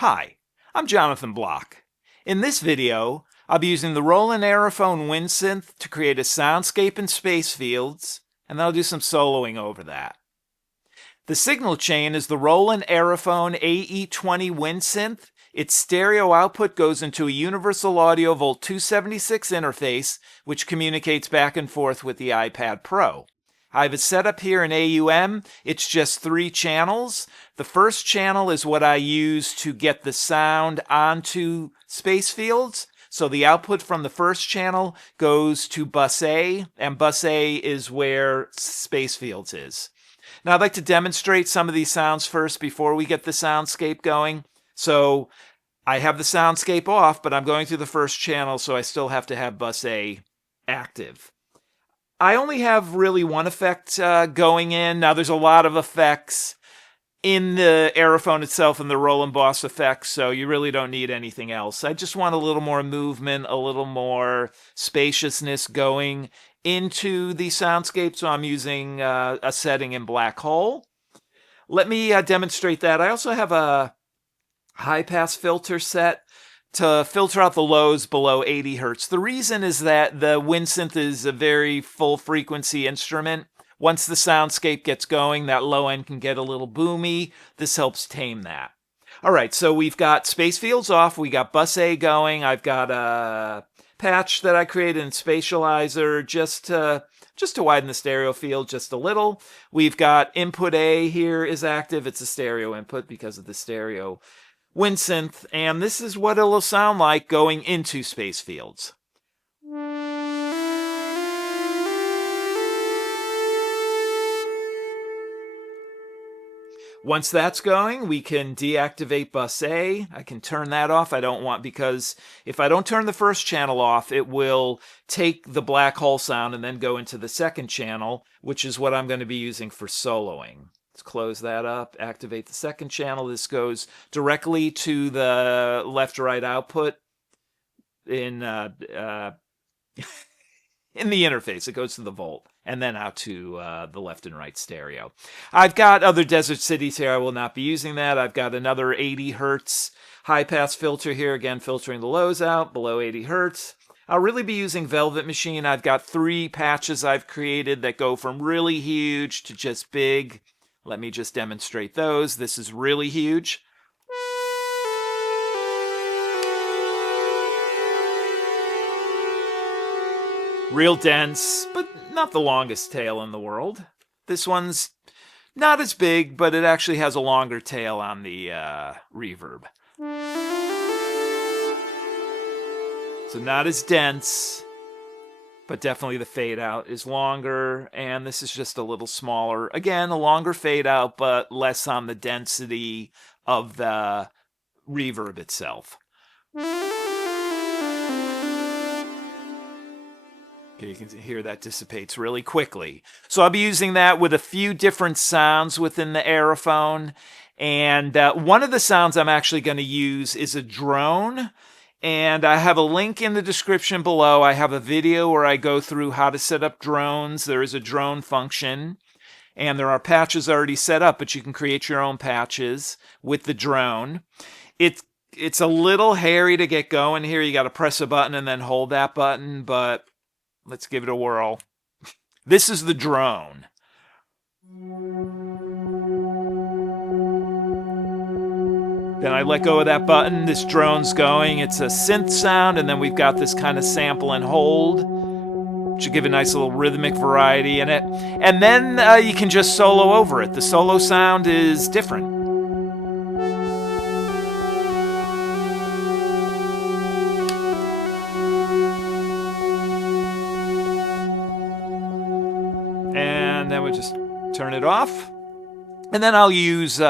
Hi, I'm Jonathan Block. In this video, I'll be using the Roland Aerophone wind synth to create a soundscape in SpaceFields, and then I'll do some soloing over that. The signal chain is the Roland Aerophone AE-20 wind synth. Its stereo output goes into a universal audio Volt 276 interface, which communicates back and forth with the iPad Pro. I have it set up here in AUM. It's just 3 channels. The first channel is what I use to get the sound onto SpaceFields. So the output from the first channel goes to bus A, and bus A is where SpaceFields is. Now I'd like to demonstrate some of these sounds first before we get the soundscape going. So I have the soundscape off, but I'm going through the first channel, so I still have to have bus A active. I only have really one effect going in. Now, there's a lot of effects in the Aerophone itself and the Roland Boss effects, so you really don't need anything else. I just want a little more movement, a little more spaciousness going into the soundscape, so I'm using a setting in Black Hole. Let me demonstrate that. I also have a high-pass filter set to filter out the lows below 80 hertz. The reason is that the wind synth is a very full frequency instrument. Once the soundscape gets going, that low end can get a little boomy. This helps tame that. All right, so we've got SpaceFields off. We got bus A going. I've got a patch that I created in Spatializer just to widen the stereo field just a little. We've got input A here is active. It's a stereo input because of the stereo wind synth, and this is what it'll sound like going into SpaceFields. Once that's going, we can deactivate bus A. I can turn that off. I don't want, because if I don't turn the first channel off, it will take the black hole sound and then go into the second channel, which is what I'm going to be using for soloing. Let's close that up, activate the second channel. This goes directly to the left-right output in the interface. It goes to the volt and then out to the left and right stereo. I've got other desert cities here. I will not be using that. I've got another 80 hertz high-pass filter here, again filtering the lows out below 80 hertz. I'll really be using Velvet Machine. I've got 3 patches I've created that go from really huge to just big. Let me just demonstrate those. This is really huge. Real dense, but not the longest tail in the world. This one's not as big, but it actually has a longer tail on the reverb. So not as dense, but definitely the fade out is longer, and this is just a little smaller. Again, a longer fade out, but less on the density of the reverb itself. Okay, you can hear that dissipates really quickly. So I'll be using that with a few different sounds within the Aerophone, and one of the sounds I'm actually going to use is a drone. And I have a link in the description below. I have a video where I go through how to set up drones. There is a drone function, and there are patches already set up, but you can create your own patches with the drone. It's a little hairy to get going here. You got to press a button and then hold that button, but let's give it a whirl. This is the drone. Then I let go of that button, this drone's going. It's a synth sound, and then we've got this kind of sample and hold, which should give a nice little rhythmic variety in it. And then you can just solo over it. The solo sound is different. And then we just turn it off. And then I'll use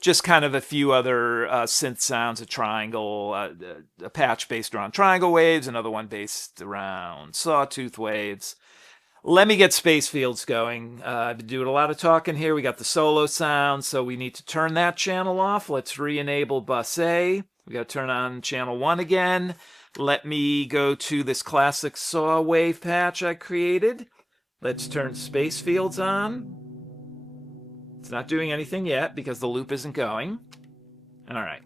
just kind of a few other synth sounds, a triangle, a patch based around triangle waves, another one based around sawtooth waves. Let me get SpaceFields going. I've been doing a lot of talking here. We got the solo sound, so we need to turn that channel off. Let's re-enable bus A. We got to turn on channel 1 again. Let me go to this classic saw wave patch I created. Let's turn SpaceFields on. It's not doing anything yet because the loop isn't going. All right,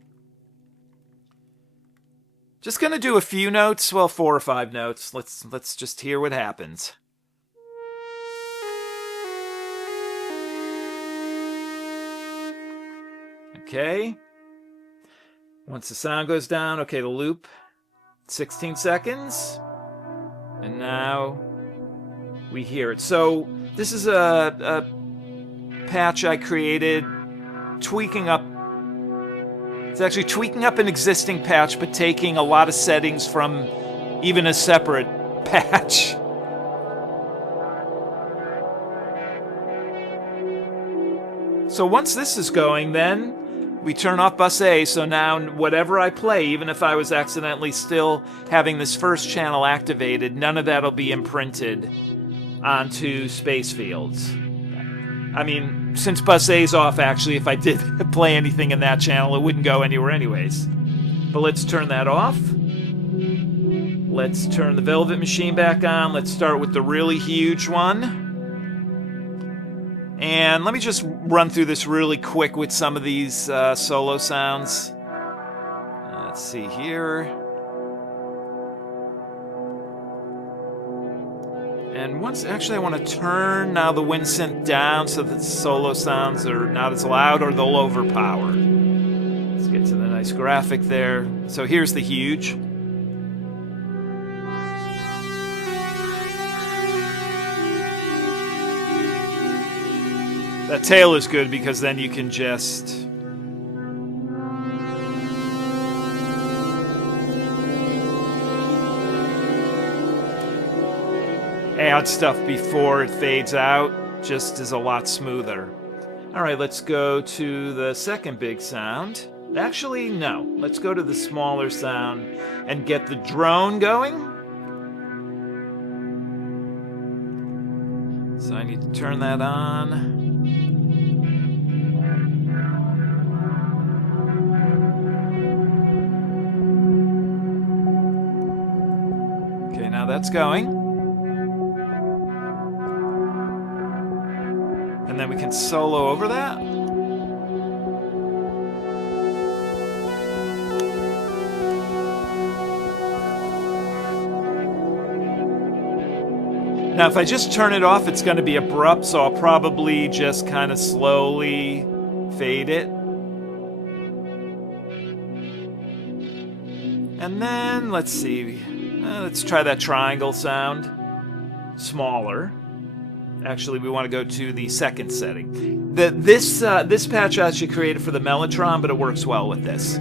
Just gonna do a few notes, well, 4 or 5 notes. Let's just hear what happens. Okay. Once the sound goes down, okay, the loop, 16 seconds. And now we hear it. So this is a patch I created, tweaking up. It's actually tweaking up an existing patch, but taking a lot of settings from even a separate patch. So once this is going, then we turn off bus A, so now whatever I play, even if I was accidentally still having this first channel activated, none of that'll be imprinted onto SpaceFields. I mean, since bus A's off, actually, if I did play anything in that channel, it wouldn't go anywhere anyways. But let's turn that off. Let's turn the Velvet Machine back on. Let's start with the really huge one. And let me just run through this really quick with some of these solo sounds. Let's see here. And once, actually I want to turn now the wind synth down so that the solo sounds are not as loud or they'll overpower. Let's get to the nice graphic there. So here's the huge. That tail is good because then you can just add stuff before it fades out, just is a lot smoother. All right, let's go to the second big sound. Actually, no. Let's go to the smaller sound and get the drone going. So I need to turn that on. Now that's going. And then we can solo over that. Now if I just turn it off, it's going to be abrupt, so I'll probably just kind of slowly fade it. And then, let's see. Let's try that triangle sound. Smaller. Actually, we want to go to the second setting. This patch I actually created for the Mellotron, but it works well with this.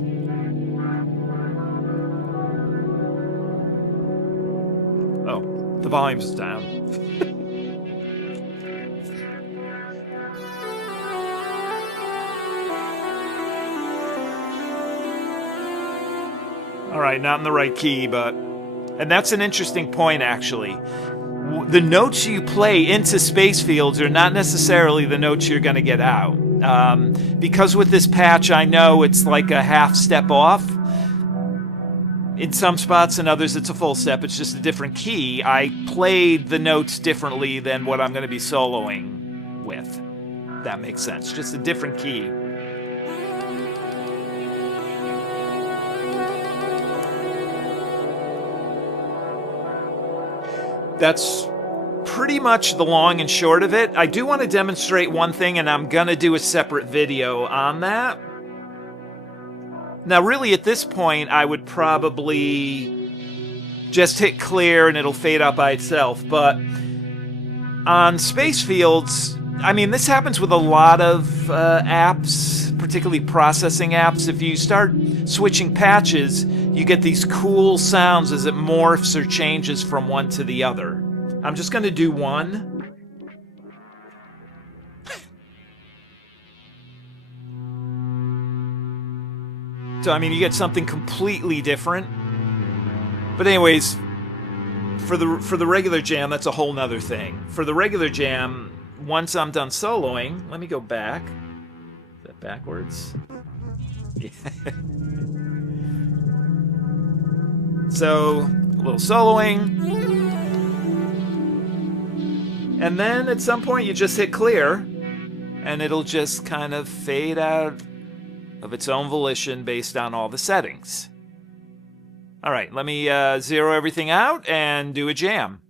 Oh, the volume's down. All right, not in the right key, but... And that's an interesting point, actually. The notes you play into SpaceFields are not necessarily the notes you're going to get out. Because with this patch, I know it's like a half step off. In some spots and others, it's a full step. It's just a different key. I played the notes differently than what I'm going to be soloing with. That makes sense. Just a different key. That's pretty much the long and short of it. I do want to demonstrate one thing, and I'm going to do a separate video on that. Now, really, at this point, I would probably just hit clear and it'll fade out by itself. But on SpaceFields, I mean, this happens with a lot of apps, particularly processing apps. If you start switching patches, you get these cool sounds as it morphs or changes from one to the other. I'm just going to do one. So, I mean, you get something completely different. But anyways, for the regular jam, that's a whole nother thing. For the regular jam, once I'm done soloing, let me go back. Is that backwards? Yeah. So, a little soloing. And then at some point you just hit clear, and it'll just kind of fade out of its own volition based on all the settings. All right, let me zero everything out and do a jam.